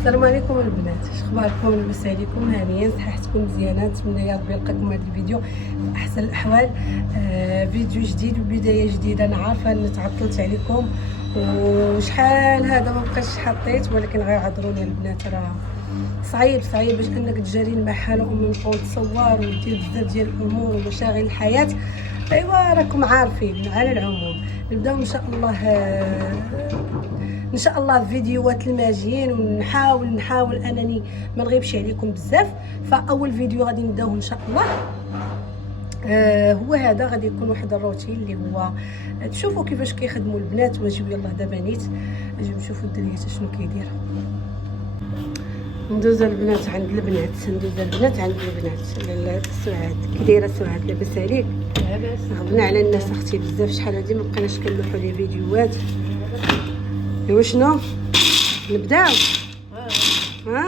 السلام عليكم البنات، اش اخباركم؟ لاباس عليكم؟ هانيين صحتكم مزيانه؟ نتمنى يا ربي يلقاكم هذا الفيديو في احسن الاحوال. فيديو جديد وبدايه جديده. انا عارفه اني تعطلت عليكم وشحال هذا ما بقاش حطيت، ولكن غير عذروني البنات، راه صعيب باش انك تجاري المحل ومن طول تصور ودير بزاف ديال الامور ومشاغل الحياه. ايوا راكم عارفين. على العموم نبداو ان شاء الله فيديوهات الماجيين، ونحاول انني ما نغيبش عليكم بزاف. فاول فيديو غادي نبداوه ان شاء الله هو هذا. غادي يكون واحد الروتين اللي هو تشوفوا كيفاش كيخدموا البنات. ونجيو يلاه دابا نيت نجيو نشوفوا الدريات شنو كيديروا. ندوز البنات عند البنات. سعاد كي دايره؟ سعاد لاباس عليك؟ لاباس. غبنا على الناس اختي بزاف، شحال هادي ما بقيناش كنلوحوا لي فيديوهات. ايوا شنو نبداو؟ يلا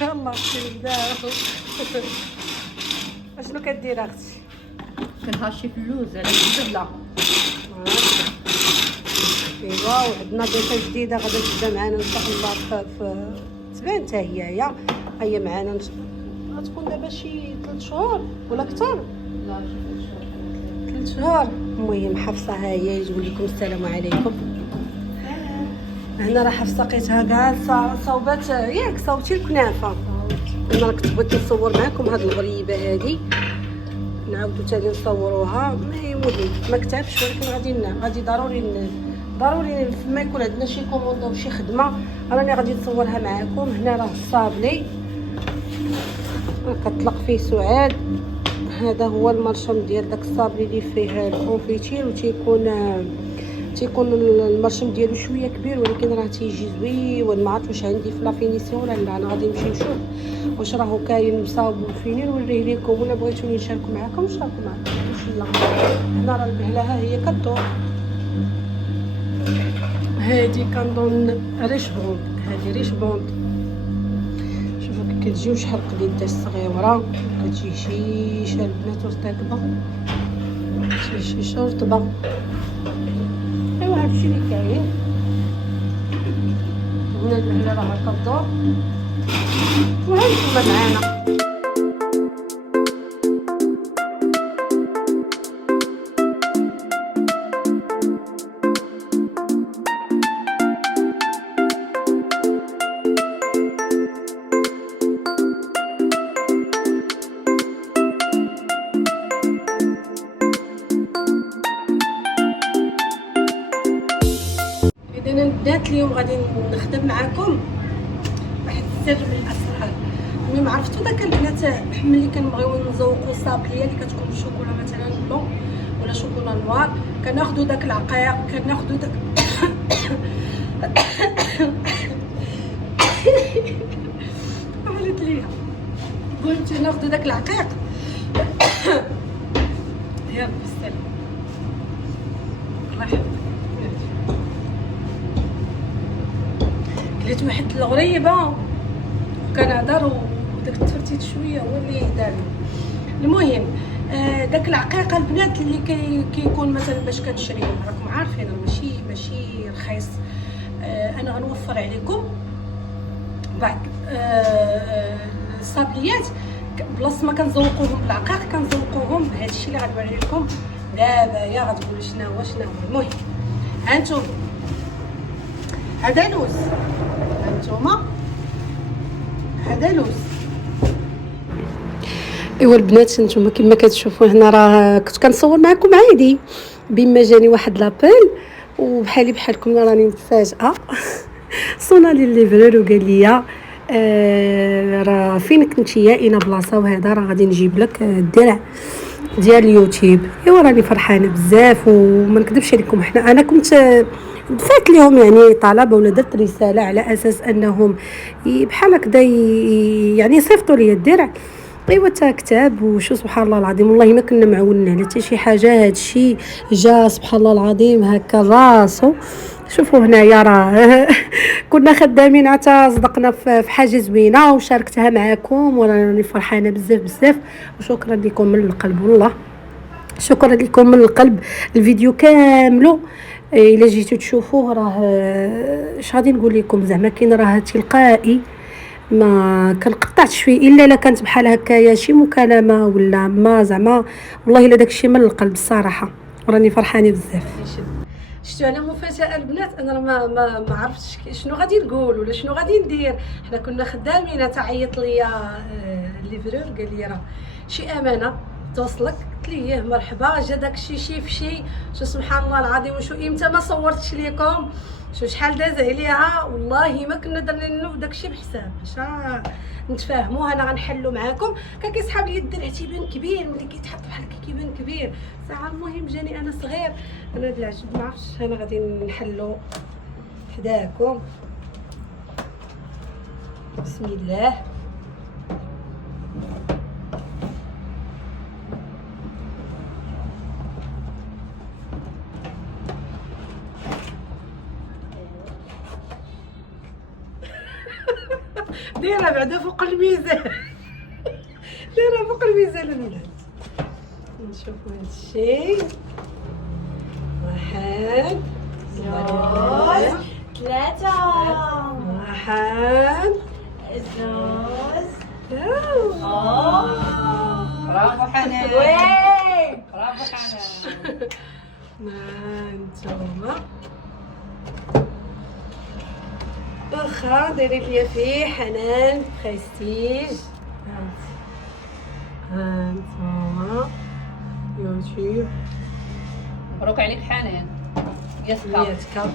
نبداو. اشنو كدير اختي؟ كنهاشي في اللوز على البدله. ايوا وعندنا ضيفه جديده غادا تبدا معنا ان شاء الله في تبان حتى هي معنا غتكون دابا شي 3 شهور ولا اكثر. لا 3 شهور. المهم حفصه ها هي يقول لكم السلام عليكم. هنا راه حفصه لقيتها كاع صوبات ياك صوبتي الكنافه. انا راك بغيت نصور معكم هاد الغريبه هادي، نعاودو تاني نصوروها. المهم ما كتبش، ولكن غادي ضروري فما يكون عندنا شي كوموند او شي خدمه راني غادي نصورها معكم. هنا راه الصابلي كتطلق فيه سعاد. هذا هو المرشم ديال داك الصابلي اللي فيه الكونفيتير، تيكون المرشم ديالو شويه كبير، ولكن راه تيجي زويون. ما عرفتش واش عندي في لافينيسيون ولا لا. انا غادي نمشي نشوف واش راهو كاين مصاوب فيني نوريه لكم، ولا بغيتوني نشاركوا معكم نشاركوا معكم. ان شاء الله. هنا راه البهله ها هي كدور. هادي كنظن ريش بوند. شوفوا كي كتجيو شحال قليده الصغيره، كتجي شيشه البنات ورطبه، شيشه ورطبه. ايوا هادشي اللي كاين. هنا البهله راه كدور وهانتوما معانا. انا البنات اليوم غادي نخدم معكم واحد السر من الاسرار. المهم عرفتوا داك البنات ملي كنبغيو نزوقوا صابليه اللي كتكون بالشوكولا مثلا بلون ولا شوكولا نوار، كناخذوا داك العقيق، كناخذوا داك عملت ليها قلت ناخذوا داك العقيق يا ربي السلام الله يحفظك. كليت واحد الغريبه كنهضر وداك التفتيت شويه هو اللي دارني. المهم داك العقيقه البنات اللي كيكون مثلا باش كتشريهم راكم عارفين ماشي رخيص. انا غنوفر عليكم بعض الصابليات بلاص ما كنزوقوهم بالعقيق كنزوقوهم بهذا الشيء اللي غنوري لكم دابا. يا غتقولوا شنو هو. المهم هانتوما هذا لوز، هانتوما هذا لوز. ايوا البنات نتوما كما كتشوفوا هنا راه كنت كنصور معكم عادي، بما جاني واحد لابيل وبحالي بحالكم راني متفاجئه. صونا لي الليفرور وقال لي راه فين كنتي يا اين بلاصه، وهذا راه غادي نجيب لك الدرع ديال اليوتيوب. ايوا راني فرحانه بزاف وما نكذبش عليكم. انا كنت دفعت لهم يعني طلب ولا درت رساله على اساس انهم بحال هكذا يعني يصيفطوا لي الدرع. ايوا تا كتاب وشو سبحان الله العظيم، والله ما كنا معولين على حتى شي حاجه. هادشي جا سبحان الله العظيم هكا راسو. شوفوا هنايا راه كنا خدامين حتى صدقنا في حاجه زوينه وشاركتها معكم، وراني فرحانه بزاف. وشكرا لكم من القلب، والله شكرا لكم من القلب. الفيديو كامله الا جيتو تشوفوه راه اش غادي نقول لكم زعما كاين راه تلقائي، ما كنقطعش فيه الا كانت بحال هكايا شي مكالمه ولا ما زعما. والله الا داكشي من القلب الصراحه، وراني فرحانه بزاف. شفتوا انا مفاجاه البنات، انا راه ما عرفتش شنو غادي نقول ولا شنو غادي ندير. حنا كنا خدامين، تعيط ليا الليفرور قال لي راه شي امانه توصلك، قلت ليه مرحبا. جا داكشي شي في شي، شو سبحان الله العظيم. وشو امتى ما صورتش ليكم، شو شحال داز عليها، والله ما كنا درنا لنا داكشي بحساب باش نتفاهموا. انا غنحلوا معاكم. كان كيسحب لي الدرع تيبان كبير، ملي كيتحط بحال هكا كيبان كبير. ساعه المهم جاني انا صغير، انا العجب ما عرفتش. انا غادي نحلوا حداكم. بسم الله. دايره بعدا فوق الميزان، دايره فوق الميزان الولاد. نشوفوا هادشي. 1 2 3 1 2 برافو حنان، وي برافو حنان. هانتوما واخا دايرين ليا فيه حنان بريستيج. هانتوما يوتيوب مبروك عليك حنان، يسقى مياتك.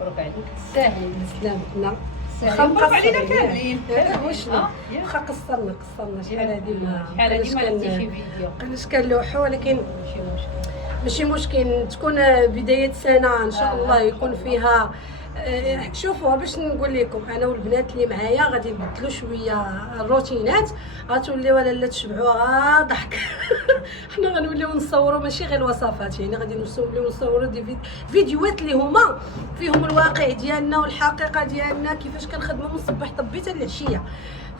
مبروك عليك، ساهل سلامتنا. ساهل. مبروك علينا كاملين. وشنو واخا قصرنا شحال هادي ما شحال هادي ما درتي شي فيديو، قالش كنلوحو، ولكن ماشي مشكل. ماشي مشكل. تكون بداية سنة ان شاء الله يكون فيها شوفوا باش نقول لكم، انا والبنات اللي معايا غادي نبدلوا شويه الروتينات، غتوليو لا تشبعوا ضحك. حنا غنوليو نصوروا ماشي غير الوصفات، يعني غادي نوليو نصوروا دي فيديوهات اللي هما فيهم الواقع ديالنا والحقيقه ديالنا، كيفاش كنخدموا من الصباح طبيت العشيه.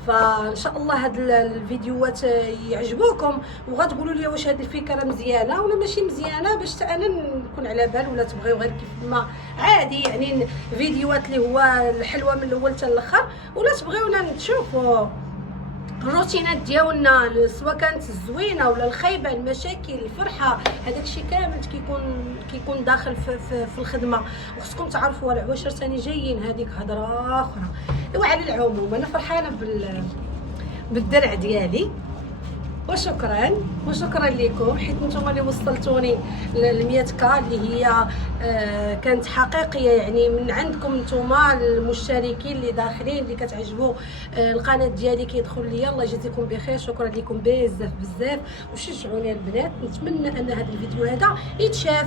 فان شاء الله هاد الفيديوهات يعجبوكم، وغتقولوا لي واش هاد الفكره مزيانه ولا ماشي مزيانه، باش حتى انا نكون على بال، ولا تبغيو غير كيف ما عادي يعني فيديوهات اللي هو الحلوه من الاول حتى الاخر، ولا تبغيونا نشوفوا الروتينات ديالنا سواء كانت الزوينه ولا الخايبه، المشاكل، الفرحه، هذاك الشيء كامل كيكون داخل في الخدمه. وخصكم تعرفوا العواشر ثاني جايين، هذيك هضره اخرى. وعلى العموم انا فرحانه بالدرع ديالي، وشكرا لكم حيت نتوما اللي وصلتوني ل 100 كا اللي هي كانت حقيقيه، يعني من عندكم نتوما المشتركين اللي داخلين اللي كتعجبوا القناه ديالي كيدخل ليا. الله يجزيكم بخير، شكرا لكم بزاف وشجعوني البنات. نتمنى ان هذا الفيديو هذا يتشاف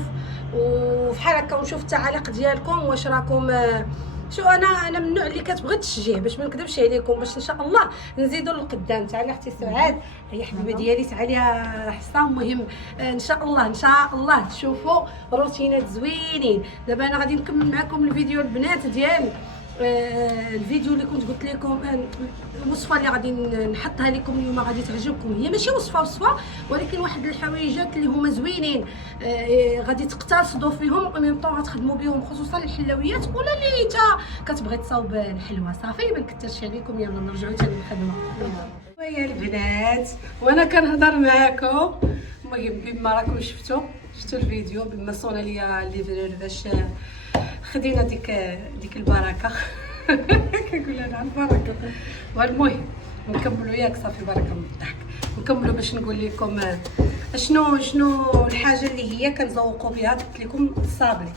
وفحال هكا ونشوف التعاليق ديالكم واش راكم. شو انا من النوع اللي كتبغي التشجيع، باش ما نكذبش عليكم، باش ان شاء الله نزيدوا للقدام. تعالي اختي سعاد، هي حبيبه ديالي، تعالي يا حصه. المهم ان شاء الله تشوفوا روتينات زوينين. دابا انا غادي نكمل معكم الفيديو البنات ديال الفيديو اللي كنت قلت لكم، الوصفه اللي غادي نحطها لكم اليوم غادي تعجبكم. هي ماشي وصفه، ولكن واحد الحويجات اللي هما زوينين، غادي تقتصدوا فيهم وميم طون غتخدموا بهم، خصوصا الحلويات ولا اللي كتبغي تصاوب الحلوه. صافي ما نكثرش عليكم، يلا نرجعوا ثاني للخدمه. ويا البنات وانا كنهضر معاكم، المهم بما راكم شفتوا الفيديو، بما صونا ليا الليفرور باش خدينا ديك البركه. كنقول انا البركه. والمهم نكملوا ياك صافي، بركه من الضحك. نكملوا باش نقول لكم شنو الحاجه اللي هي كنزوقوا بها. قلت لكم الصابلي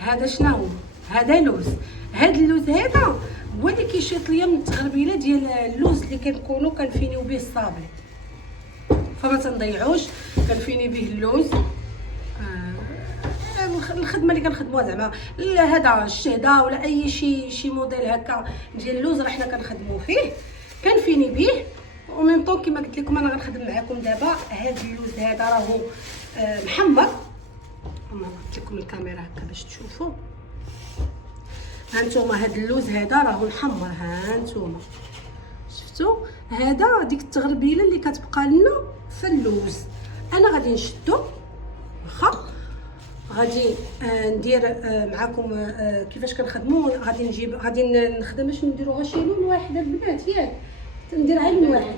هذا شنو هو، هذا لوز. هذا اللوز هذا هو اللي كيشيط ليا من التغربيله ديال اللوز اللي كنكونوا كنفينيو به الصابلي، فما تنضيعوش. كنفيني به اللوز. الخدمه اللي كنخدموها زعما هذا الشهده ولا اي شي موديل هكا ديال اللوز راه حنا كنخدموا فيه، كنفيني به. وميم طون كما قلت لكم انا غنخدم معكم دابا هذا اللوز هذا راهو محمر. انا قلت لكم الكاميرا هكا باش تشوفوا. هانتوما هذا اللوز هذا راهو محمر، هانتوما شفتوا. هذا ديك التغربيله اللي كتبقى لنا في اللوز. انا غادي نشدو، غادي ندير معكم كيفاش كنخدموا. غادي نخدم باش نديروا غشي لون واحد البنات ياك نديرها لون واحد.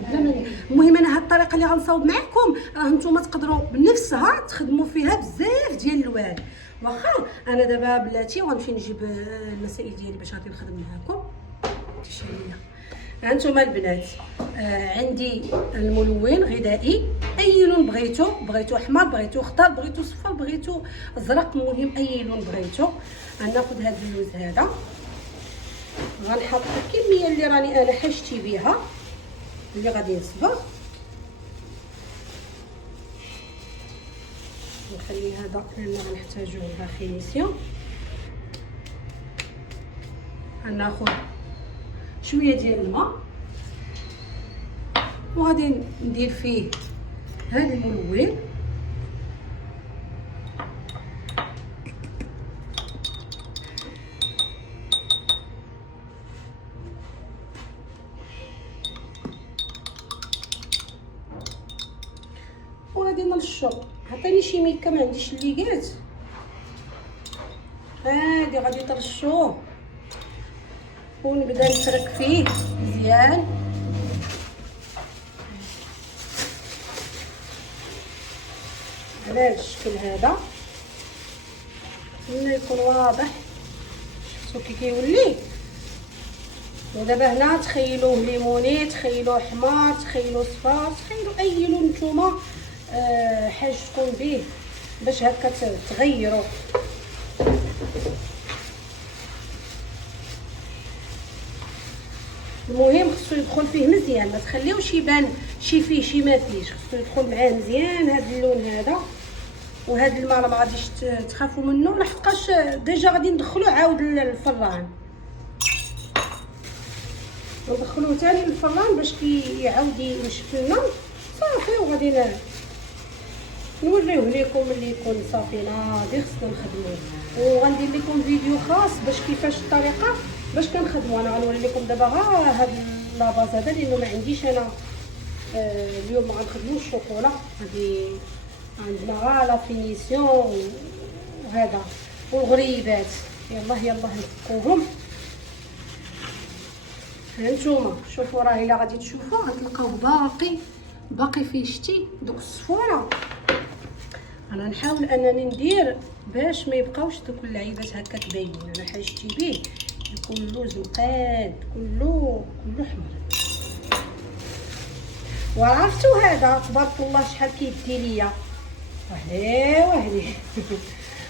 المهم انا هاد الطريقه اللي غنصاوب معكم راه نتوما تقدروا بنفسها تخدموا فيها بزاف ديال الالوان. واخا انا دابا بلاتي وغنمشي نجيب المسائل ديالي باش غادي نخدم معكم. تشهيه هانتوما البنات. عندي الملون غذائي اي لون بغيتو احمر، بغيتو خضر، بغيتو صفر، بغيتو ازرق، المهم اي لون بغيتو. غناخذ هذا اللوز هذا غنحط الكميه اللي راني انا حاجتي بها اللي غادي نصبغ. نخلي هذا لان غنحتاجوه لا فينيسيون. غناخذ شويه ديال الماء وغادي ندير فيه هذا الملون وغادي نرشو. عطيني شي ميكه ما عنديش الليقات هادي غادي ترشوه ونبدا نفرك فيه مزيان. على هذا الشكل هذا نتمنى يكون واضح. شفتوا كي كيولي. ودابا هنا تخيلوه ليموني، تخيلوه حمار، تخيلوه صفار، تخيلوا اي لون نتوما حاجتكم به باش هكا تغيروا. المهم خصو يدخل فيه مزيان، ما تخليوش يبان شي فيه شي ما فيش. خصو يدخل معاه مزيان هذا اللون هذا. وهذا الماء ما غاديش تخافوا منه لحقاش ديجا غادي ندخلوه عاود للفران. ندخلوه ثاني للفران باش يعاود ينشف لنا صافي. وغادي نوريوه لكم اللي يكون صافي ناضي خصنا نخدموه. وغندير لكم فيديو خاص باش كيفاش الطريقه باش كنخدموا. انا غنوري لكم دابا غير هاد لاباز هذا لانه ما عنديش انا اليوم. ما غنخدموش الشوكولا، هادي عندنا غير لا فينيسيون وهذا والغريبات. يلا نفكوهم. هانتوما شوفوا راه الا غادي تشوفوا غتلقاو باقي فيه شتي دوك الصفوره. انا نحاول انني ندير باش ما يبقاوش دوك اللعيبات هكا تبين. انا حاجتي به يكون اللوز مقاد كله حمر. وعرفتوا هذا تبارك الله شحال كيدي ليا. وهلي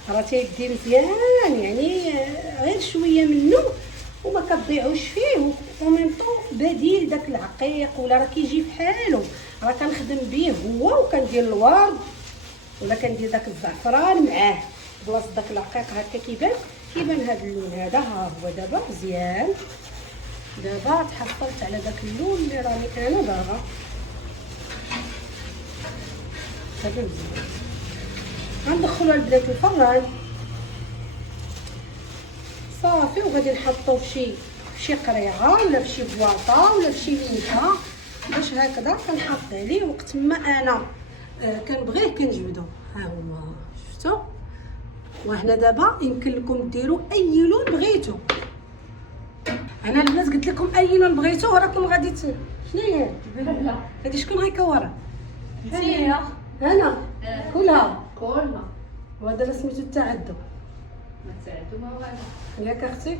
راه تيدي مزيان يعني غير شويه منه وما كتضيعوش فيه. ومن طو بديل داك العقيق ولا راه كيجي بحالو. راه كنخدم به هو وكندير الورد ولا كندير داك الزعفران معاه بلاصه داك العقيق هكا كيبان هذا اللون هذا. ها هو دابا مزيان. دابا تحصلت على داك اللون اللي راني انا باغا. هذا مزيان. غندخلو البنات الفران صافي. وغادي نحطو في شي قريعه ولا في شي بواطه ولا في شي ميكه باش هكذا كنحط عليه وقت ما انا كنبغيه كنجبدو. ها هو شفتوا. وهنا دابا يمكن لكم ديروا اي لون بغيتو. انا البنات قلت لكم اي لون بغيتو راكم غادي شنو هي هادي شكون غيكورها؟ انتيا انا كلها وهذا سميتو التعدو. ما تعدوا ما والو ياك اختي.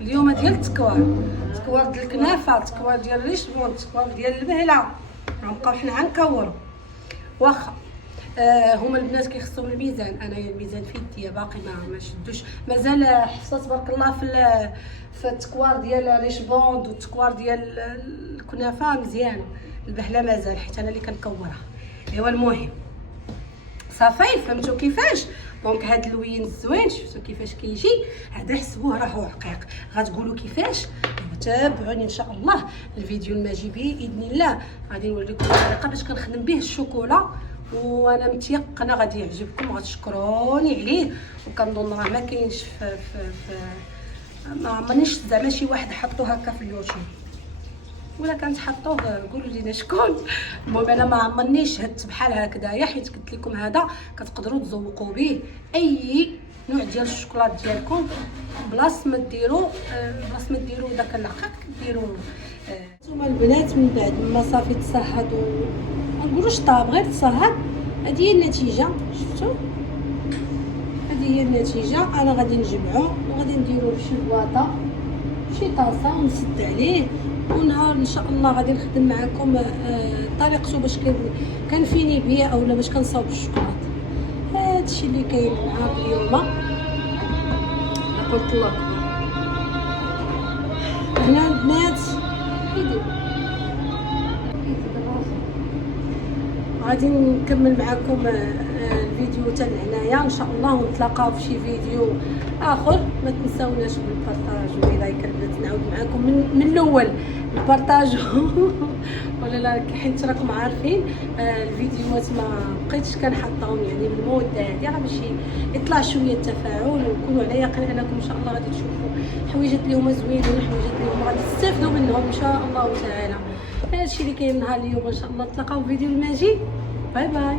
اليوم ديال التكوار ديال الكنافه، التكوار ديال الريشبون، التكوار ديال البهله. غنبقاو حنا غنكوروا. واخا هما البنات كيخصهم الميزان. انايا الميزان في يديا باقي ما شدوش مازال. حفصه تبارك الله في التكوار ديال الريشبون والتكوار ديال الكنافه مزيانه. البهله مازال حيت انا اللي كنكورها. ايوا المهم صافي فهمتوا كيفاش. دونك هاد اللوين الزوين شفتوا كيفاش كيجي. هذا حسبوه راهو عقيق. غتقولوا كيفاش. تابعوني ان شاء الله الفيديو الماجي باذن الله. غادي نوريكم الطريقه باش كنخدم به الشوكولا. وانا متيقنه غادي يعجبكم وغتشكروني عليه. وكنظن راه ما كاينش ما عمرنيش زعما شي واحد حطو هكا في اليوتيوب. ولا كنتحطوه قولوا لينا شكون. المهم انا ما عمرنيش هدت بحال هكذايا، حيت قلت لكم هذا كتقدروا تزوقوا به اي نوع ديال الشوكولات ديالكم، بلاص ما ديروا داك العقاق كديروا. نتوما البنات من بعد ما صافي تصهد ما نقولوش طاب غير تصهد، هذه هي النتيجه. شفتوا هذه هي النتيجه. انا غادي نجمعو وغادي نديرو في شي بواطه شي طاسه ونسد عليه، ونهار ان شاء الله غادي نخدم معكم طريقته باش كنفيني بيه اولا باش كنصاوب الشوكولات. هادشي اللي كاين معنا اليوم. قلت الله هنا البنات غادي نكمل معكم الفيديو حتى لهنايا ان شاء الله، ونتلاقاو في شي فيديو اخر. ما تنساوناش بالبارطاج واللايك. بدات نعاود معكم من الاول البارطاج ولا لا، حيت راكم عارفين الفيديوهات ما بقيتش كنحطهم يعني بالمده هذه، راه باش يطلع شويه التفاعل، وكونوا على يقين انكم ان شاء الله غادي تشوفوا حويجات اللي هما زوينين، حويجات اللي هما غادي تستافدوا منهم ان شاء الله تعالى. هادشي اللي كاين نهار اليوم ان شاء الله. نتلاقاو في فيديو الماجي. باي باي.